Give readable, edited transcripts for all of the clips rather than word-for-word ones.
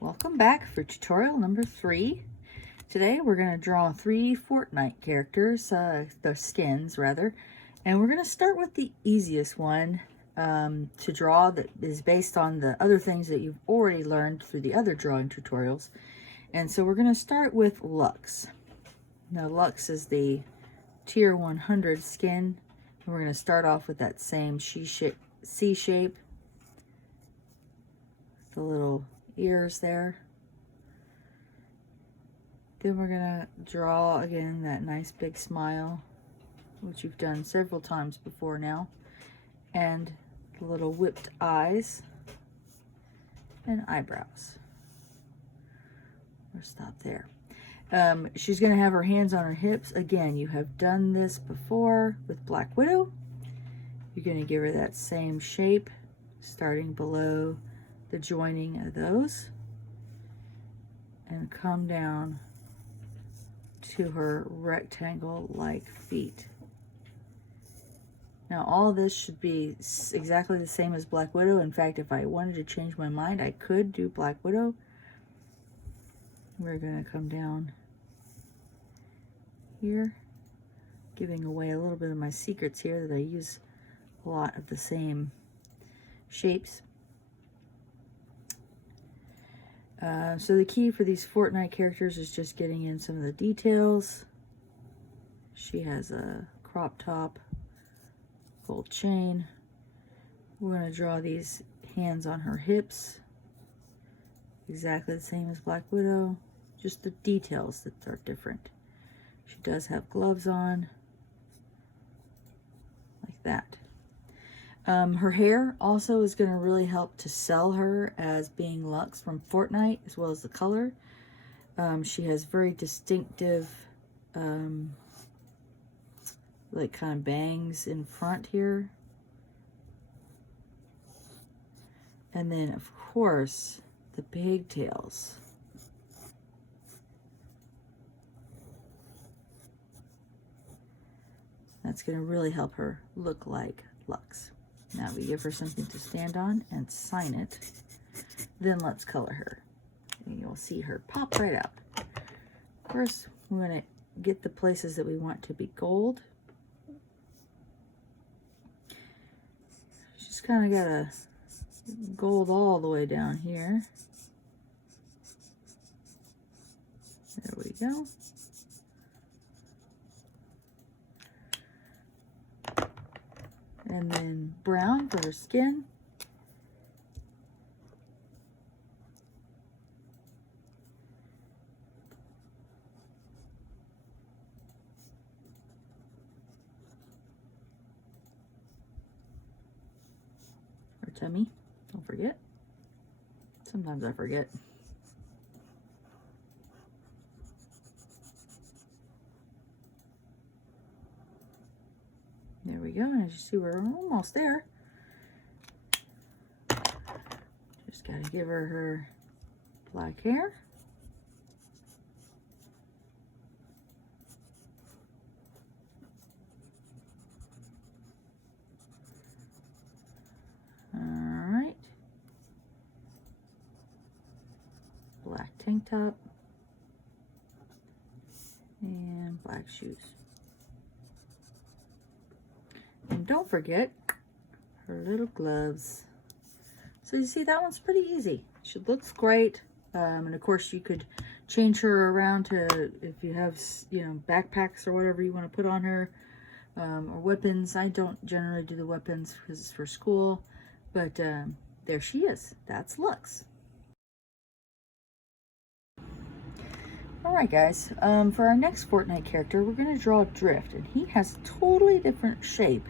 Welcome back for tutorial number 3. Today we're going to draw 3 Fortnite characters, the skins rather, and we're going to start with the easiest one to draw that is based on the other things that you've already learned through the other drawing tutorials. And so we're going to start with Lux. Now Lux is the tier 100 skin, and we're going to start off with that same C shape, the little ears there. Then we're gonna draw again that nice big smile, which you've done several times before now, and the little whipped eyes and eyebrows. We'll stop there. She's gonna have her hands on her hips. Again, you have done this before with Black Widow. You're gonna give her that same shape, starting below the joining of those and come down to her rectangle-like feet. Now all this should be exactly the same as Black Widow. In fact, if I wanted to change my mind, I could do Black Widow. We're gonna come down here, giving away a little bit of my secrets here that I use a lot of the same shapes. So the key for these Fortnite characters is just getting in some of the details. She has a crop top, gold chain. We're going to draw these hands on her hips. Exactly the same as Black Widow, just the details that are different. She does have gloves on, like that. Her hair also is going to really help to sell her as being Lux from Fortnite, as well as the color. She has very distinctive, like kind of bangs in front here. And then, of course, the pigtails. That's going to really help her look like Lux. Now we give her something to stand on and sign it. Then let's color her. And you'll see her pop right up. First, we're going to get the places that we want to be gold. She's kind of got a gold all the way down here. There we go. And then brown for her skin. Her tummy, don't forget. Sometimes I forget. There we go, and as you see, we're almost there. Just gotta give her black hair. All right. Black tank top. And black shoes. And don't forget her little gloves. So you see, that one's pretty easy. She looks great. And of course you could change her around to, if you have, you know, backpacks or whatever you want to put on her, or weapons. I don't generally do the weapons because it's for school, but there she is. That's Lux. Alright guys, for our next Fortnite character, we're going to draw Drift, and he has a totally different shape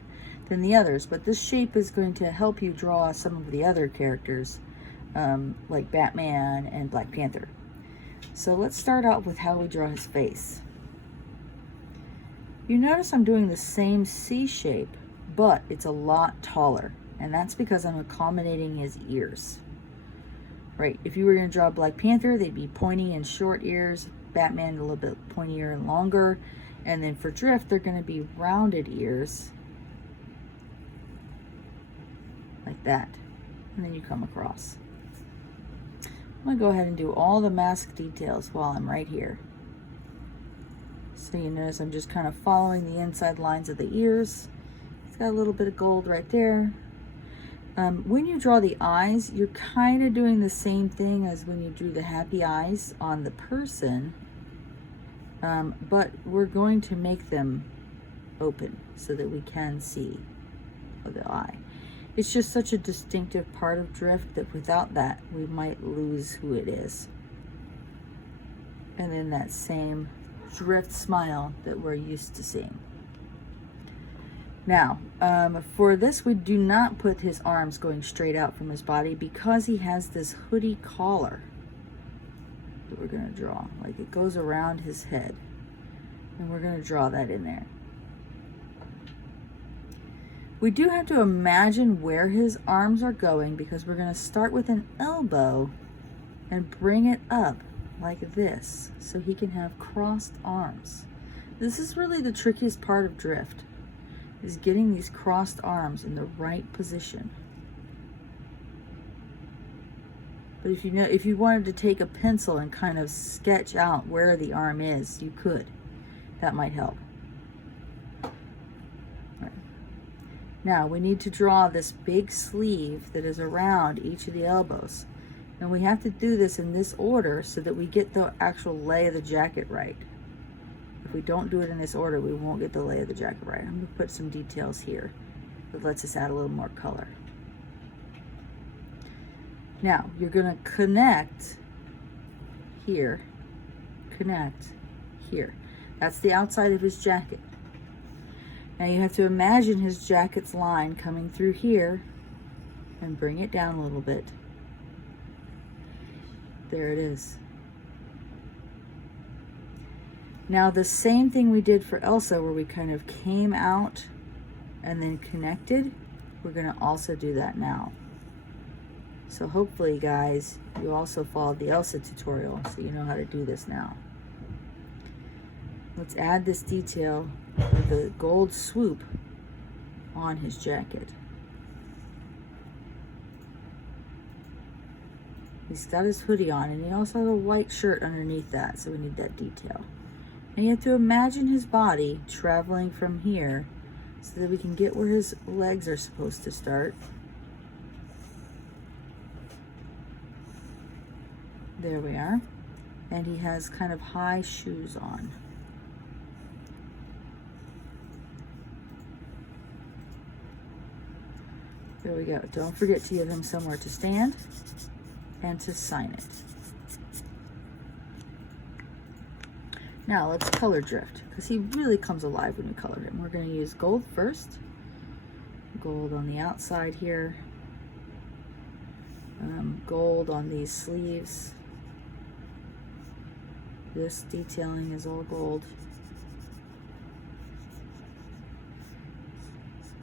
than the others, but this shape is going to help you draw some of the other characters, like Batman and Black Panther. So let's start out with how we draw his face. You notice I'm doing the same C shape, but it's a lot taller, and that's because I'm accommodating his ears. Right, if you were going to draw Black Panther, they'd be pointy and short ears, Batman a little bit pointier and longer, and then for Drift, they're going to be rounded ears, like that, and then you come across. I'm going to go ahead and do all the mask details while I'm right here. So you notice I'm just kind of following the inside lines of the ears. It's got a little bit of gold right there. When you draw the eyes, you're kind of doing the same thing as when you drew the happy eyes on the person, but we're going to make them open so that we can see the eye. It's just such a distinctive part of drift that without that, we might lose who it is. And then that same drift smile that we're used to seeing. Now, for this, we do not put his arms going straight out from his body because he has this hoodie collar that we're going to draw. Like it goes around his head. And we're going to draw that in there. We do have to imagine where his arms are going because we're going to start with an elbow and bring it up like this so he can have crossed arms. This is really the trickiest part of drift, is getting these crossed arms in the right position. But if you wanted to take a pencil and kind of sketch out where the arm is, you could. That might help. Right. Now we need to draw this big sleeve that is around each of the elbows. And we have to do this in this order so that we get the actual lay of the jacket right. If we don't do it in this order, we won't get the lay of the jacket right. I'm going to put some details here that lets us add a little more color. Now, you're going to connect here, connect here. That's the outside of his jacket. Now you have to imagine his jacket's line coming through here and bring it down a little bit. There it is. Now the same thing we did for Elsa where we kind of came out and then connected, we're going to also do that now. So hopefully guys, you also followed the Elsa tutorial so you know how to do this now. Let's add this detail of the gold swoop on his jacket. He's got his hoodie on and he also has a white shirt underneath that, so we need that detail. And you have to imagine his body traveling from here so that we can get where his legs are supposed to start. There we are. And he has kind of high shoes on. There we go. Don't forget to give him somewhere to stand and to sign it. Now let's color drift because he really comes alive when we color him. We're going to use gold first. Gold on the outside here. Gold on these sleeves. This detailing is all gold.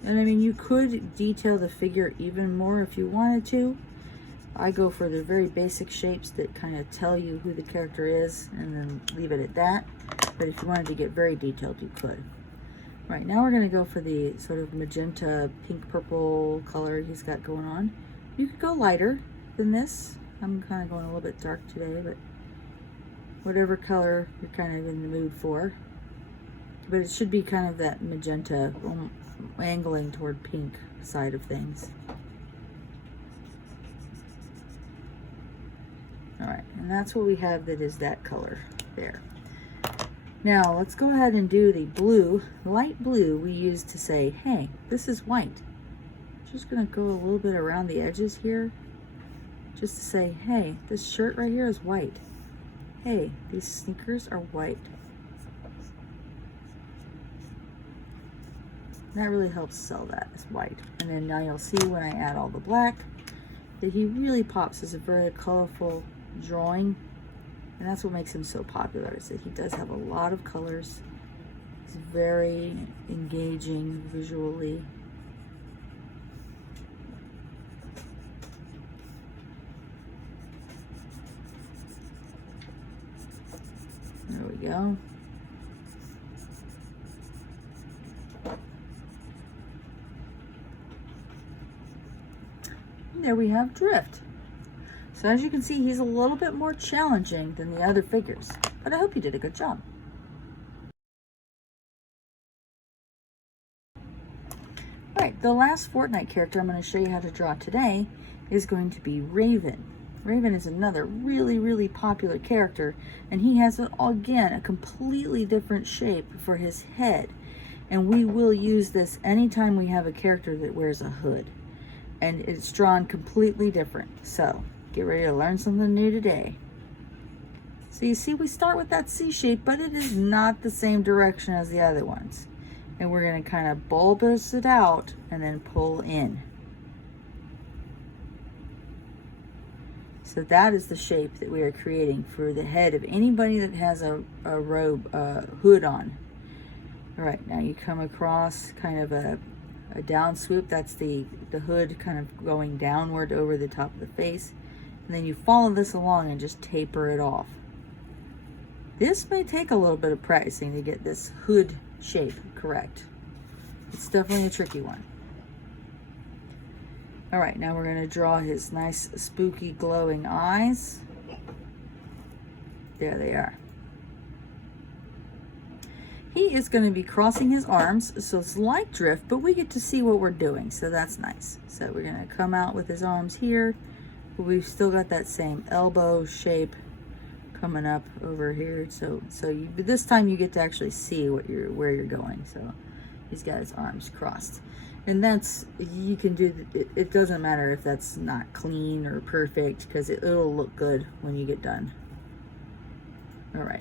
And I mean, you could detail the figure even more if you wanted to. I go for the very basic shapes that kind of tell you who the character is and then leave it at that. But if you wanted to get very detailed, you could. Right, now we're going to go for the sort of magenta, pink, purple color he's got going on. You could go lighter than this. I'm kind of going a little bit dark today, but whatever color you're kind of in the mood for. But it should be kind of that magenta, angling toward pink side of things. All right, and that's what we have that is that color there. Now let's go ahead and do the blue, light blue we use to say, hey, this is white. Just gonna go a little bit around the edges here, just to say, hey, this shirt right here is white. Hey, these sneakers are white. That really helps sell that as white. And then now you'll see when I add all the black that he really pops as a very colorful drawing. And that's what makes him so popular, is that he does have a lot of colors. He's very engaging visually. There we go. And there we have drift. So as you can see, he's a little bit more challenging than the other figures, but I hope you did a good job. All right, the last Fortnite character I'm going to show you how to draw today is going to be Raven. Raven is another really, really popular character, and he has, again, a completely different shape for his head. And we will use this anytime we have a character that wears a hood. And it's drawn completely different. So, get ready to learn something new today. So you see, we start with that C shape, but it is not the same direction as the other ones. And we're going to kind of bulbous it out and then pull in. So that is the shape that we are creating for the head of anybody that has a robe, hood on. All right, now you come across kind of a down swoop. That's the hood kind of going downward over the top of the face. And then you follow this along and just taper it off. This may take a little bit of practicing to get this hood shape correct. It's definitely a tricky one. All right, now we're going to draw his nice spooky glowing eyes. There they are. He is going to be crossing his arms, so it's like drift, but we get to see what we're doing, so that's nice. So we're going to come out with his arms here, but we've still got that same elbow shape coming up over here. So this time you get to actually see where you're going. So he's got his arms crossed, and that's, you can do it doesn't matter if that's not clean or perfect, because it'll look good when you get done. All right.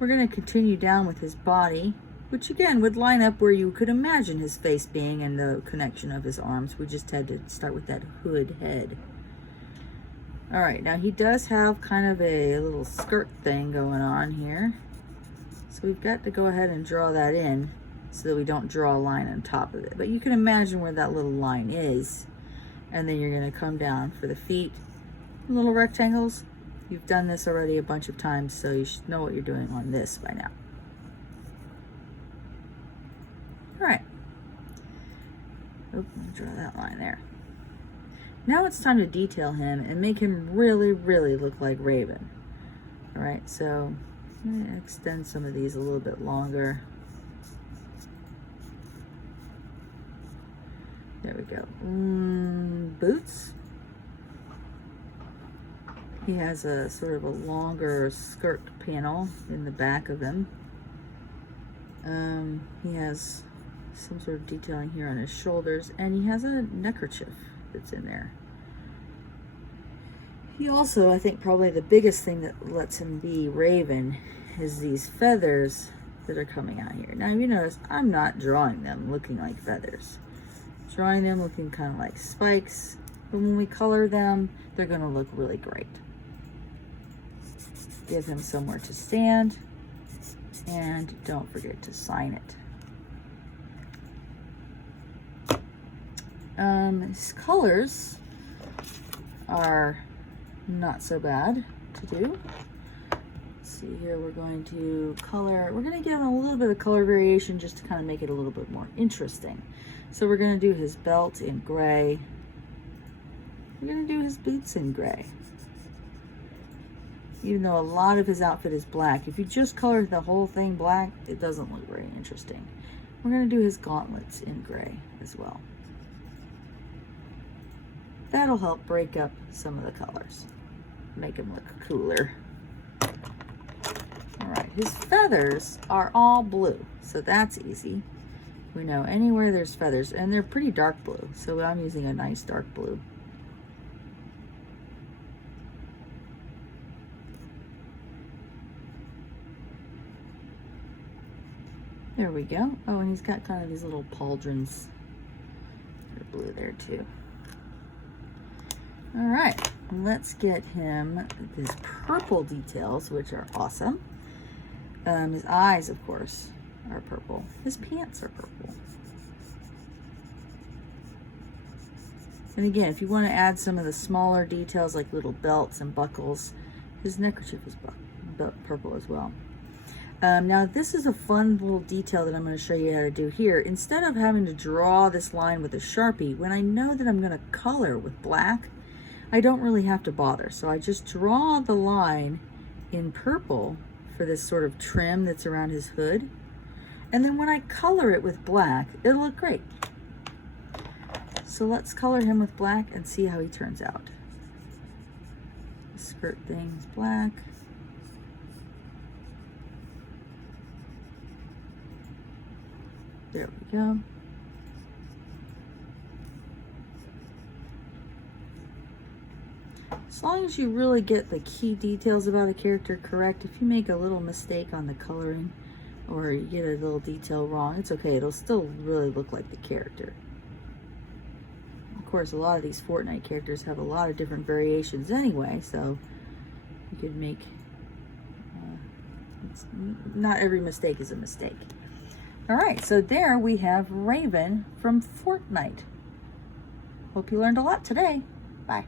We're going to continue down with his body, which again would line up where you could imagine his face being and the connection of his arms. We just had to start with that hood head. All right, now he does have kind of a little skirt thing going on here. So we've got to go ahead and draw that in so that we don't draw a line on top of it. But you can imagine where that little line is. And then you're going to come down for the feet, little rectangles. You've done this already a bunch of times, so you should know what you're doing on this by now. All right. Oh, let me draw that line there. Now it's time to detail him and make him really, really look like Raven. All right, so I'm going to extend some of these a little bit longer. There we go. Boots. He has a sort of a longer skirt panel in the back of him. He has some sort of detailing here on his shoulders, and he has a neckerchief that's in there. He also, I think probably the biggest thing that lets him be Raven is these feathers that are coming out here. Now you notice I'm not drawing them looking like feathers. I'm drawing them looking kind of like spikes, but when we color them, they're going to look really great. Give him somewhere to stand, and don't forget to sign it. His colors are not so bad to do. Let's see here, we're going to give him a little bit of color variation just to kind of make it a little bit more interesting. So we're going to do his belt in gray. We're going to do his boots in gray. Even though a lot of his outfit is black, if you just color the whole thing black, it doesn't look very interesting. We're going to do his gauntlets in gray as well. That'll help break up some of the colors, make him look cooler. All right, his feathers are all blue, so that's easy. We know anywhere there's feathers, and they're pretty dark blue, so I'm using a nice dark blue. There we go. Oh, and he's got kind of these little pauldrons. They're blue there too. All right, let's get him his purple details, which are awesome. His eyes, of course, are purple. His pants are purple. And again, if you want to add some of the smaller details like little belts and buckles, his neckerchief is purple as well. Now this is a fun little detail that I'm going to show you how to do here. Instead of having to draw this line with a Sharpie, when I know that I'm going to color with black, I don't really have to bother. So I just draw the line in purple for this sort of trim that's around his hood. And then when I color it with black, it'll look great. So let's color him with black and see how he turns out. The skirt thing is black. There we go. As long as you really get the key details about a character correct, if you make a little mistake on the coloring or you get a little detail wrong, it's okay. It'll still really look like the character. Of course, a lot of these Fortnite characters have a lot of different variations anyway, so you could make, not every mistake is a mistake. All right, so there we have Raven from Fortnite. Hope you learned a lot today. Bye.